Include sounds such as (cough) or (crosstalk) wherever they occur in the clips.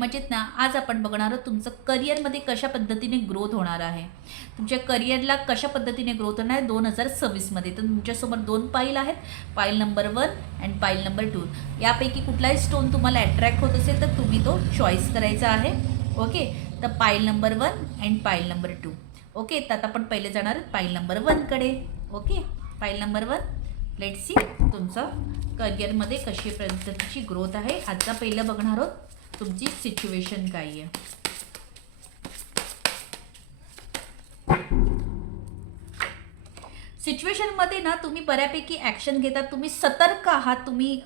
म्हणजेच ना आज आपण बघणार आहोत तुमचं करिअरमध्ये कशा पद्धतीने ग्रोथ होणार आहे. तुमच्या करिअरला कशा पद्धतीने ग्रोथ होणार आहे दोन हजार सव्वीसमध्ये तर तुमच्यासमोर दोन पाईल आहेत. Pile number one and pile number two यापैकी कुठलाही स्टोन तुम्हाला अट्रॅक्ट होत असेल तर तुम्ही तो चॉईस करायचा आहे. ओके तर pile number one and pile number two okay तर आता आपण पहिले जाणार आहोत pile number वनकडे okay pile number one let see तुमचं करिअरमध्ये कशी पद्धतीची ग्रोथ आहे. आजचा पहिलं बघणार आहोत. तुमची सिच्युएशन काय आहे? सिच्युएशनमध्ये ना तुम्ही बऱ्यापैकी ॲक्शन घेतात. तुम्ही सतर्क आहात. तुम्ही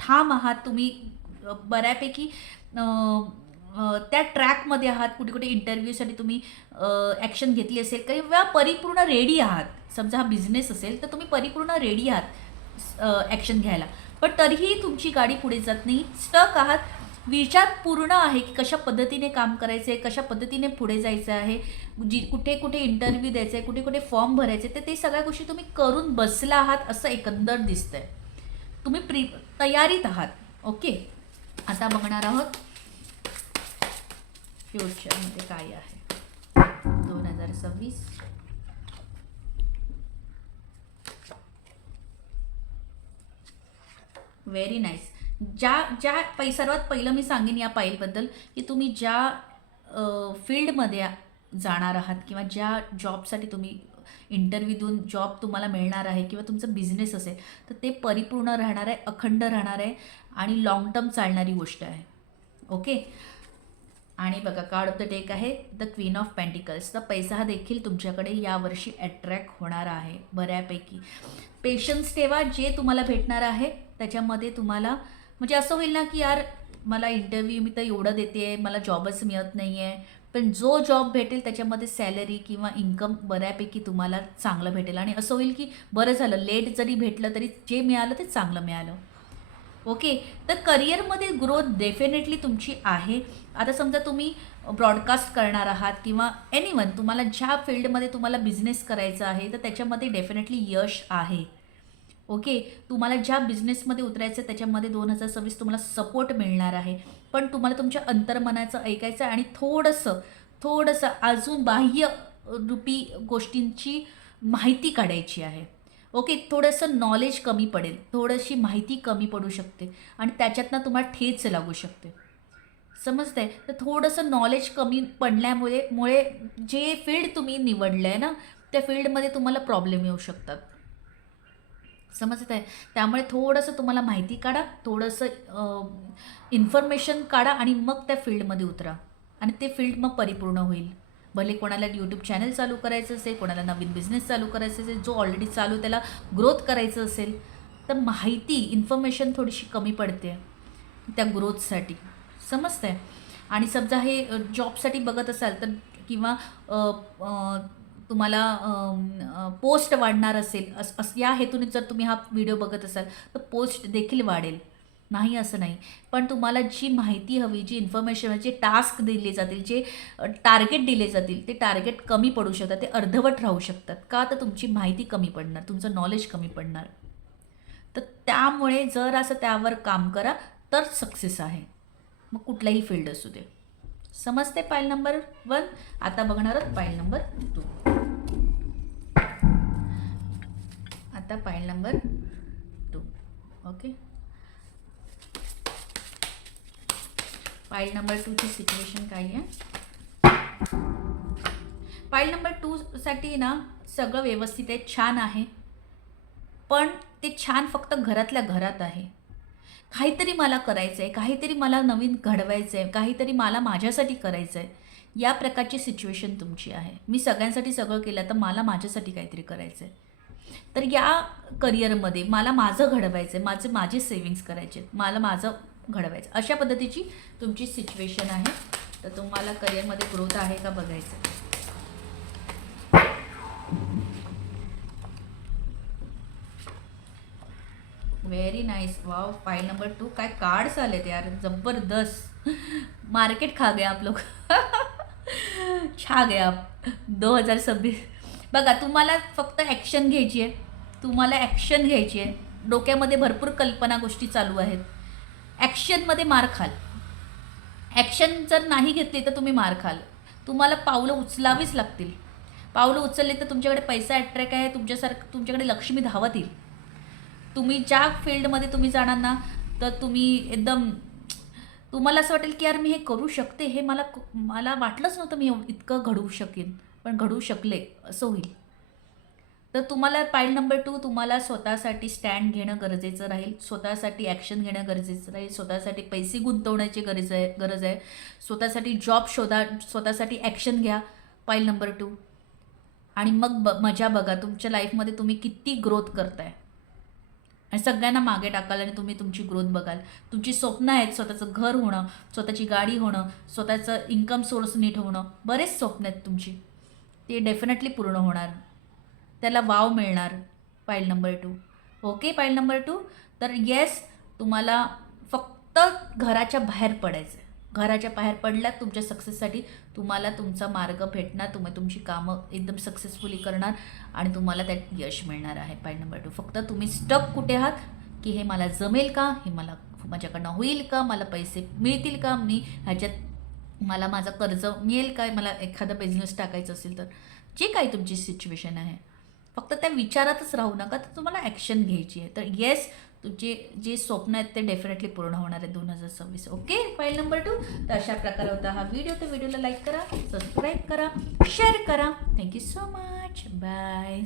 ठाम आहात. तुम्ही बऱ्यापैकी त्या ट्रॅकमध्ये आहात. कुठे कुठे इंटरव्ह्यूसाठी तुम्ही ॲक्शन घेतली असेल. काही वेळा परिपूर्ण रेडी आहात. समजा हा बिझनेस असेल तर तुम्ही परिपूर्ण रेडी आहात ॲक्शन घ्यायला. पण तरीही तुमची गाडी पुढे जात नाही. स्टक आहात. विचार पूर्ण आहे की कशा पद्धतीने काम करायचं आहे कशा पद्धतीने पुढे जायचं आहे जी कुठे कुठे इंटरव्ह्यू द्यायचा आहे कुठे कुठे फॉर्म भरायचे तर ते सगळ्या गोष्टी तुम्ही करून बसला आहात असं एकंदर दिसतंय. तुम्ही प्री तयारीत आहात. ओके आता बघणार आहोत फ्युचरमध्ये काय आहे. दोन हजार सव्वीस. व्हेरी नाईस ज्या ज्या पै सर्वात पहिलं मी सांगेन या पाईलबद्दल की तुम्ही ज्या फील्डमध्ये जाणार आहात किंवा ज्या जॉबसाठी तुम्ही इंटरव्ह्यू देऊन जॉब तुम्हाला मिळणार आहे किंवा तुमचं बिझनेस असेल तर ते परिपूर्ण राहणार आहे अखंड राहणार आहे आणि लाँग टर्म चालणारी गोष्ट आहे. ओके? आणि बघा कार्ड ऑफ द डेक आहे द क्वीन ऑफ पेंटिकल्स तर पैसा हा देखील तुमच्याकडे यावर्षी अट्रॅक्ट होणार आहे बऱ्यापैकी. पेशन्स ठेवा जे तुम्हाला भेटणार आहे त्याच्यामध्ये तुम्हाला म्हणजे असं होईल ना की यार मला इंटरव्ह्यू मी तर एवढं देते मला जॉबच मिळत नाही आहे पण जो जॉब भेटेल त्याच्यामध्ये सॅलरी किंवा इन्कम बऱ्यापैकी तुम्हाला चांगलं भेटेल. आणि असं होईल की बरं झालं लेट जरी भेटलं तरी जे मिळालं ते चांगलं मिळालं. ओके तर करिअरमध्ये ग्रोथ डेफिनेटली तुमची आहे. आता समजा तुम्ही ब्रॉडकास्ट करणार आहात किंवा एनी वन तुम्हाला ज्या फील्डमध्ये तुम्हाला बिझनेस करायचा आहे तर त्याच्यामध्ये डेफिनेटली यश आहे. ओके? तुम्हाला ज्या बिझनेसमध्ये उतरायचं आहे त्याच्यामध्ये दोन हजार सव्वीस तुम्हाला सपोर्ट मिळणार आहे. पण तुम्हाला तुमच्या अंतर्मनाचं ऐकायचं आहे आणि थोडंसं थोडंसं अजून बाह्य रूपी गोष्टींची माहिती काढायची आहे. ओके? थोडंसं नॉलेज कमी पडेल. थोडीशी माहिती कमी पडू शकते आणि त्याच्यातनं तुम्हाला ठेच लागू शकते. समजतंय? तर थोडंसं नॉलेज कमी पडल्यामुळे मुळे जे फील्ड तुम्ही निवडलं आहे ना त्या फील्डमध्ये तुम्हाला प्रॉब्लेम येऊ शकतात. समजत आहे. त्यामुळे थोडंसं तुम्हाला माहिती काढा थोडंसं इन्फॉर्मेशन काढा आणि मग त्या फील्डमध्ये उतरा. आणि ते फील्ड मग परिपूर्ण होईल. भले कोणाला यूट्यूब चॅनल चालू करायचं असेल कोणाला नवीन बिझनेस चालू करायचं असेल जो ऑलरेडी चालू त्याला ग्रोथ करायचं असेल तर माहिती इन्फॉर्मेशन थोडीशी कमी पडते त्या ग्रोथसाठी समजतंय? आणि समजा हे जॉबसाठी बघत असाल तर किंवा तुम्हाला पोस्ट वाढणार असेल अस अस या हेतूने जर तुम्ही हा व्हिडिओ बघत असाल तर पोस्ट देखील वाढेल. नाही असं नाही. पण तुम्हाला जी माहिती हवी जी इन्फॉर्मेशन जे टास्क दिले जातील जे टार्गेट दिले जातील ते टार्गेट कमी पडू शकतात ते अर्धवट राहू शकतात. का? तर तुमची माहिती कमी पडणार तुमचं नॉलेज कमी पडणार. तर त्यामुळे जर असं त्यावर काम करा तर सक्सेस आहे. मग कुठलाही फील्ड असू दे. समजते पाईल नंबर वन आता बघणार आहोत नंबर टू आता pile number two okay pile number टूची situation काय आहे? पाईल नंबर टूसाठी ना सगळं व्यवस्थित आहे छान आहे. पण ते छान फक्त घरातल्या घरात आहे. काहीतरी मला करायचं आहे काहीतरी मला नवीन घडवायचं आहे काहीतरी मला माझ्यासाठी करायचं आहे या प्रकारची सिच्युएशन तुमची आहे. मी सगळ्यांसाठी सगळं केलं तर मला माझ्यासाठी काहीतरी करायचं आहे तर या करिअरमध्ये मला माझं घडवायचं आहे माझे माझे सेविंग्स करायचे मला माझं घडवायचं अशा पद्धतीची तुमची सिच्युएशन आहे. तर तुम्हाला करिअरमध्ये ग्रोथ आहे का बघायचं? Very nice wow pile number two काय कार्ड्स आलेत यार. जबरदस्त. मार्केट खा गया आप लोग. (laughs) छा गया आप. दो हजार सव्वीस बघा तुम्हाला फक्त ॲक्शन घ्यायची आहे. तुम्हाला ॲक्शन घ्यायची आहे. डोक्यामध्ये भरपूर कल्पना गोष्टी चालू आहेत. ॲक्शनमध्ये मार खाल. ॲक्शन जर नाही घेतली तर तुम्ही मार खाल. तुम्हाला पावलं उचलावीच लागतील. पावलं उचलली तर तुमच्याकडे पैसा अट्रॅक्ट आहे तुमच्यासारखं तुमच्याकडे लक्ष्मी धावत येईल. तुम्ही ज्या फील्डमध्ये तुम्ही जाणार ना तर तुम्ही एकदम तुम्हाला असं वाटेल की यार मी हे करू शकते हे मला मला वाटलंच नव्हतं मी इतकं घडवू शकेन. पण घडू शकले असं होईल. तर तुम्हाला पाईल नंबर टू तुम्हाला स्वतःसाठी स्टँड घेणं गरजेचं राहील स्वतःसाठी ॲक्शन घेणं गरजेचं राहील स्वतःसाठी पैसे गुंतवण्याची गरज आहे गरज आहे. स्वतःसाठी जॉब शोधा स्वतःसाठी ॲक्शन घ्या पाईल नंबर टू. आणि मग ब मजा बघा तुमच्या लाईफमध्ये तुम्ही किती ग्रोथ करताय. आणि सगळ्यांना मागे टाकाल आणि तुम्ही तुमची ग्रोथ बघाल. तुमची स्वप्न आहेत स्वतःचं घर होणं स्वतःची गाडी होणं स्वतःचं इन्कम सोर्स नीट होणं बरेच स्वप्न आहेत तुमची. ते डेफिनेटली पूर्ण होणार. त्याला वाव मिळणार pile number two okay pile number two तर येस तुम्हाला फक्त घराच्या बाहेर पडायचं आहे घराच्या बाहेर पडल्यात तुमच्या सक्सेससाठी तुम्हाला तुमचा मार्ग भेटणार तुम्ही तुमची कामं एकदम सक्सेसफुली करणार आणि तुम्हाला त्यात यश मिळणार आहे पाईल नंबर टू फक्त तुम्ही स्टक कुठे आहात? की हे मला जमेल का? हे मला माझ्याकडनं होईल का? मला पैसे मिळतील का? मी ह्याच्यात मला माझं कर्ज मिळेल काय? मला एखादा बिझनेस टाकायचं असेल तर. जे काही तुमची सिच्युएशन आहे. फक्त त्या विचारातच राहू नका तर तुम्हाला ॲक्शन घ्यायची आहे. तर येस तुमचे जे स्वप्न आहेत ते डेफिनेटली पूर्ण होणार आहे दोन हजार सव्वीस. ओके फाईल नंबर टू तर अशा प्रकारे होता हा व्हिडिओ तर व्हिडिओला लाईक करा सबस्क्राईब करा शेअर करा. Thank you so much bye